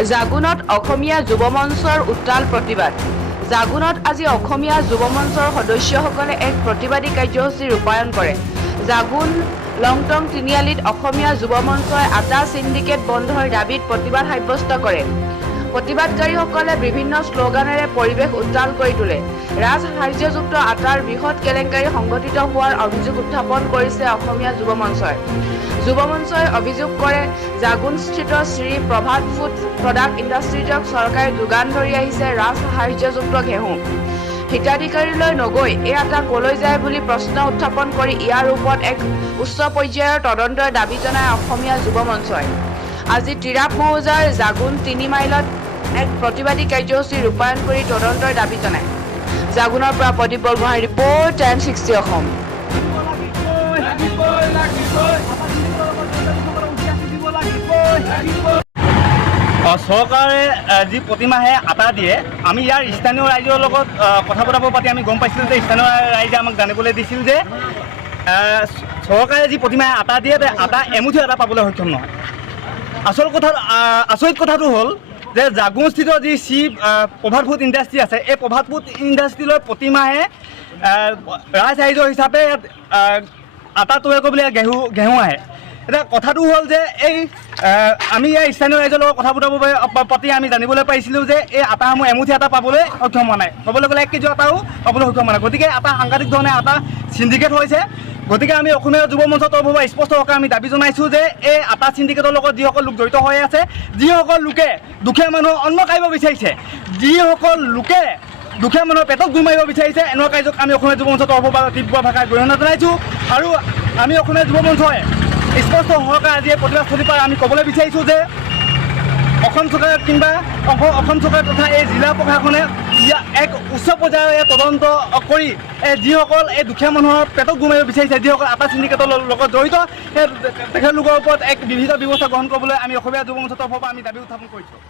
জাগুনত অসমীয়া যুৱ মঞ্চৰ উত্তাল প্ৰতিবাদ। জাগুনত আজি অসমীয়া যুৱ মঞ্চৰ সদস্যসকলে এক প্ৰতিবাদী কাৰ্যসূচী ৰূপায়ণ কৰে। জাগুন লংটং তিনিআলিত অসমীয়া যুৱ মঞ্চই আটা সিন্ডিকেট বন্ধৰ দাবীত প্ৰতিবাদ সাব্যস্ত কৰে। প্ৰতিবাদকাৰীসকলে বিভিন্ন শ্লোগানেৰে পৰিৱেশ উত্তাল কৰি তোলে। ৰাজসাহাৰ্যযুক্ত আটাৰ বৃহৎ কেলেংকাৰী সংঘটিত হোৱাৰ অভিযোগ উত্থাপন কৰিছে অসমীয়া যুৱ মঞ্চই। যুৱ মঞ্চই অভিযোগ কৰে জাগুনস্থিত শ্ৰী প্ৰভাত ফুড প্ৰডাক্ট ইণ্ডাষ্ট্ৰিজক চৰকাৰে যোগান ধৰি আহিছে ৰাজসাহাৰ্যযুক্ত ঘেঁহু। হিতাধিকাৰীলৈ নগৈ এই আটা কলৈ যায় বুলি প্ৰশ্ন উত্থাপন কৰি ইয়াৰ ওপৰত এক উচ্চ পৰ্যায়ৰ তদন্তৰ দাবী জনায় অসমীয়া যুৱ মঞ্চই। আজি তিৰাপ মৌজাৰ জাগুন ৩ মাইলত এক প্ৰতিবাদী কাৰ্যসূচী ৰূপায়ণ কৰি তদন্তৰ দাবী জনায়। জাগুনৰ পৰা প্ৰদীপ বৰগোহাঁই ৰিপৰ্ট টাইম 60 অসম। চৰকাৰে যি প্ৰতিমাহে আটা দিয়ে, আমি ইয়াৰ স্থানীয় ৰাইজৰ লগত কথা বতৰা পাতি আমি গম পাইছিলোঁ যে স্থানীয় ৰাইজে আমাক জানিবলৈ দিছিল যে চৰকাৰে যি প্ৰতিমাহে আটা দিয়ে, আটা এমুঠি আটা পাবলৈ সক্ষম নহয়। আচৰিত কথাটো হ'ল যে জাগুনস্থিত যি প্ৰভাত ফুড ইণ্ডাষ্ট্ৰি আছে, এই প্ৰভাত ফুড ইণ্ডাষ্ট্ৰিলৈ প্ৰতিমাহে ৰাজসাহাৰ্য হিচাপে ইয়াত আটা তৈয়াৰ কৰিবলৈ ঘেঁহু আহে। এতিয়া কথাটো হ'ল যে আমি ইয়াৰ স্থানীয় ৰাইজৰ লগত কথা বতৰা পাতি আমি জানিবলৈ পাৰিছিলোঁ যে এই আটাসমূহ এমুঠি আটা পাবলৈ সক্ষম হোৱা নাই। ক'বলৈ গ'লে 1 কেজি আটাও পাবলৈ সক্ষম হোৱা নাই। গতিকে আটা সাংঘাতিক ধৰণে আটা চিণ্ডিকেট হৈছে। গতিকে আমি অসমীয়া যুৱ মঞ্চৰ তৰফৰ পৰা স্পষ্টভাৱে আমি দাবী জনাইছোঁ যে এই আটা চিণ্ডিকেটৰ লগত যিসকল লোক জড়িত হৈ আছে, যিসকল লোকে দুখীয়া মানুহৰ অন্ন কাঢ়িব বিচাৰিছে, যিসকল লোকে দুখীয়া মানুহৰ পেটত গুৰ মাৰিব বিচাৰিছে, এনেকুৱা কাৰ্যক আমি অসমীয়া যুৱ মঞ্চৰ তৰফৰ পৰা তীব্ৰ ভাষাৰে গৰিহণা জনাইছোঁ। আৰু আমি অসমীয়া যুৱ মঞ্চই স্পষ্ট সহকাৰে আজি প্ৰতিবাদস্থলীৰ পৰা আমি ক'বলৈ বিচাৰিছোঁ যে অসম চৰকাৰ কিংবা অসম চৰকাৰ তথা এই জিলা প্ৰশাসনে এক উচ্চ পৰ্যায়ৰ তদন্ত কৰি যিসকল এই দুখীয়া মানুহৰ পেটত গুৰ মাৰিব বিচাৰিছে, যিসকল আটা চিণ্ডিকেটৰ লগত জড়িত, সেই তেখেতলোকৰ ওপৰত এক বিহিত ব্যৱস্থা গ্ৰহণ কৰিবলৈ আমি অসমীয়া যুৱ মঞ্চৰ তৰফৰ পৰা আমি দাবী উত্থাপন কৰিছোঁ।